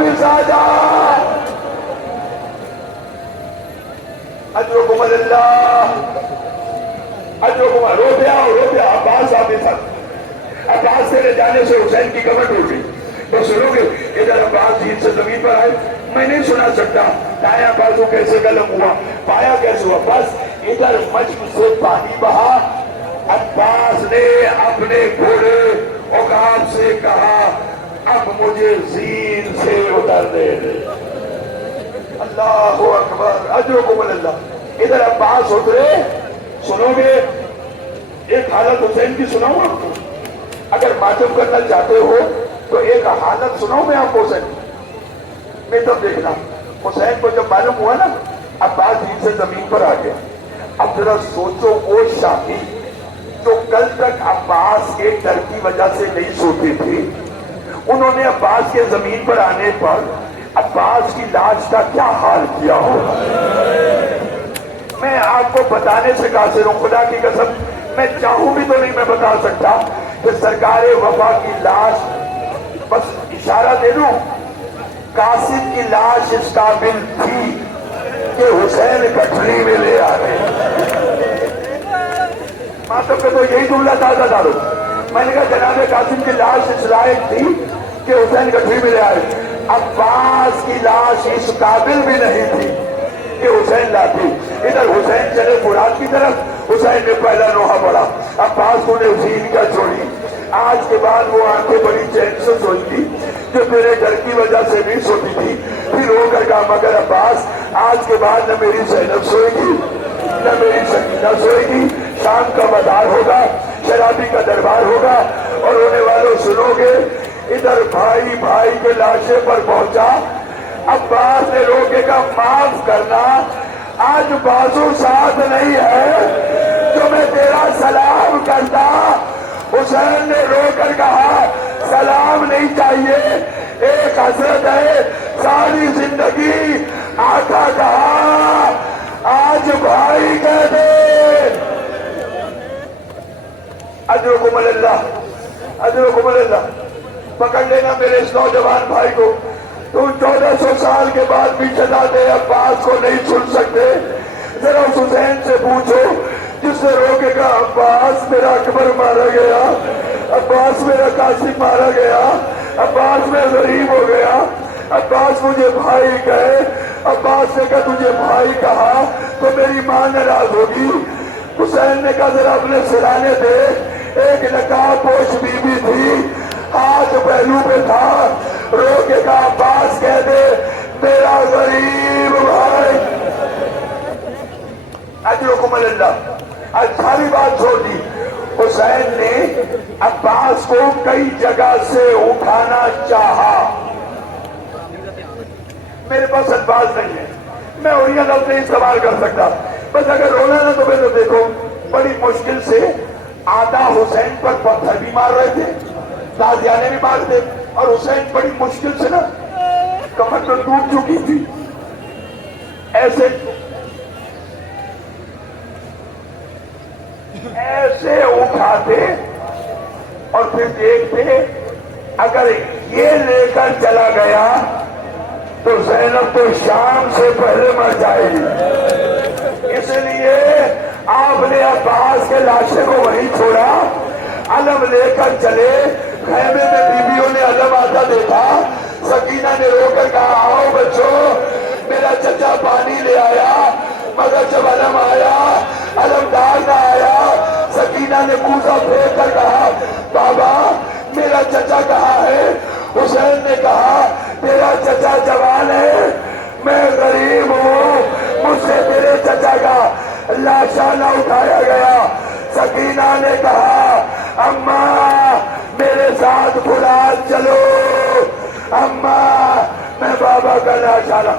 واپس آ جا. اجرکم اللہ اجرکم. رو پیا عباس آپ کے ساتھ. عباس سے لے جانے سے حسین کی کمر ٹوٹ گئی. تو سنو گے ادھر عباس جیت سے زمین پر آئے. میں نہیں سنا سکتا دایاں بازو کیسے قلم ہوا, پایا کیسے ہوا. بس ادھر مجم سے پانی بہا. عباس نے اپنے گھوڑے عقاب سے کہا اب مجھے زین سے اترنے دے. اللہ اکبر. اجرکم اللہ. ادھر عباس اترے. سنو گے ایک حالت حسین کی سناؤں آپ کو. اگر ماتم کرنا چاہتے ہو تو ایک حالت سناؤں میں آپ کو حسین میں. تب دیکھنا حسین کو جب معلوم ہوا نا عباس جن سے زمین پر آ گیا. اب ذرا سوچو وہ شامی جو کل تک عباس کے ڈر کی وجہ سے نہیں سوتے تھے, انہوں نے عباس کے زمین پر آنے پر عباس کی لاش کا کیا حال کیا ہو. میں آپ کو بتانے سے قاصر ہوں, خدا کی قسم میں چاہوں بھی تو نہیں میں بتا سکتا کہ سرکار وفا کی لاش, بس اشارہ دے دوں, قاسم کی لاش اس قابل تھی کہ حسین کٹھری میں لے آ رہے. ماتم پہ تو یہی جملہ تازہ ڈالو. میں نے کہا جناب قاسم کی لاش اس لائق تھی کہ حسین کٹھری میں لے آئے. عباس کی لاش اس قابل بھی نہیں تھی کہ حسین لاتی. ادھر حسین چلے فرات کی طرف. حسین نے پہلا نوحہ پڑا. عباس کو نے حسین کا چھوڑی. آج کے بعد وہ آنکھیں بڑی چین سے سوئی تھی جو میرے ڈر کی وجہ سے نہیں سوتی تھی. پھر رو کر کہا مگر عباس آج کے بعد نہ میری زینب سوئے گی نہ میری سکینہ سوئے گی. شام کا مدار ہوگا, شرابی کا دربار ہوگا. اور رونے والوں سنو گے ادھر بھائی بھائی کے لاشے پر پہنچا. عباس نے رو کے کہا معاف کرنا آج بازو ساتھ نہیں ہے جو میں تیرا سلام کرتا. حسین نے رو کر کہا سلام نہیں چاہیے, ایک حسرت ہے ساری زندگی. آقا کہا آج بھائی کہہ دے. اجرکم اللہ اجرکم اللہ. پکڑ لینا میرے اس نوجوان بھائی کو. تم 1400 سال کے بعد بھی شہزادے عباس کو نہیں چھوڑ سکتے. ذرا اس حسین سے پوچھو جس نے رو کے کہا عباس میرا اکبر مارا گیا, عباس میرا قاسم مارا گیا, عباس میں غریب ہو گیا, عباس مجھے بھائی کہے. عباس نے کہا تجھے بھائی کہا تو میری ماں ناراض ہوگی. حسین نے کہا ذرا اپنے سرانے دے. ایک نقاب پوش بیوی تھی, ہاتھ پہلو پہ تھا. رو کے کہا عباس کہہ دے میرا غریب بھائی. اجرکم اللہ. آج ساری بات چھوڑ دی. حسین نے عباس کو کئی جگہ سے اٹھانا چاہا. میرے پاس الفاظ نہیں ہے, میں اور یہ لفظ نہیں استعمال کر سکتا. بس اگر رونا نا تو میں تو دیکھو بڑی مشکل سے آدھا حسین پر پتھر بھی مار رہے تھے, تازیانے بھی مارتے, اور حسین بڑی مشکل سے نا کمر تو ٹوٹ چکی تھی. ایسے اٹھاتے اور پھر دیکھتے اگر یہ لے کر چلا گیا تو زینب تو شام سے پہلے مر جائے گی. اس لیے آپ نے عباس کے لاشے کو وہیں چھوڑا. علم لے کر چلے. خیمے میں بیویوں نے علم آتا دیکھا. سکینہ نے رو کر کہا آؤ بچوں میرا چچا پانی لے آیا. مگر جب علم آیا علمدار نہ آیا. سکینہ نے کوزہ پھینک کر کہا بابا میرا چچا کہاں ہے. حسین نے کہا تیرا چچا جوان ہے, میں غریب ہوں, مجھ سے تیرے چچا کا لاشا نہ اٹھایا گیا. سکینہ نے کہا اماں میرے ساتھ فلان چلو, اماں میں بابا کا لاشا نہ.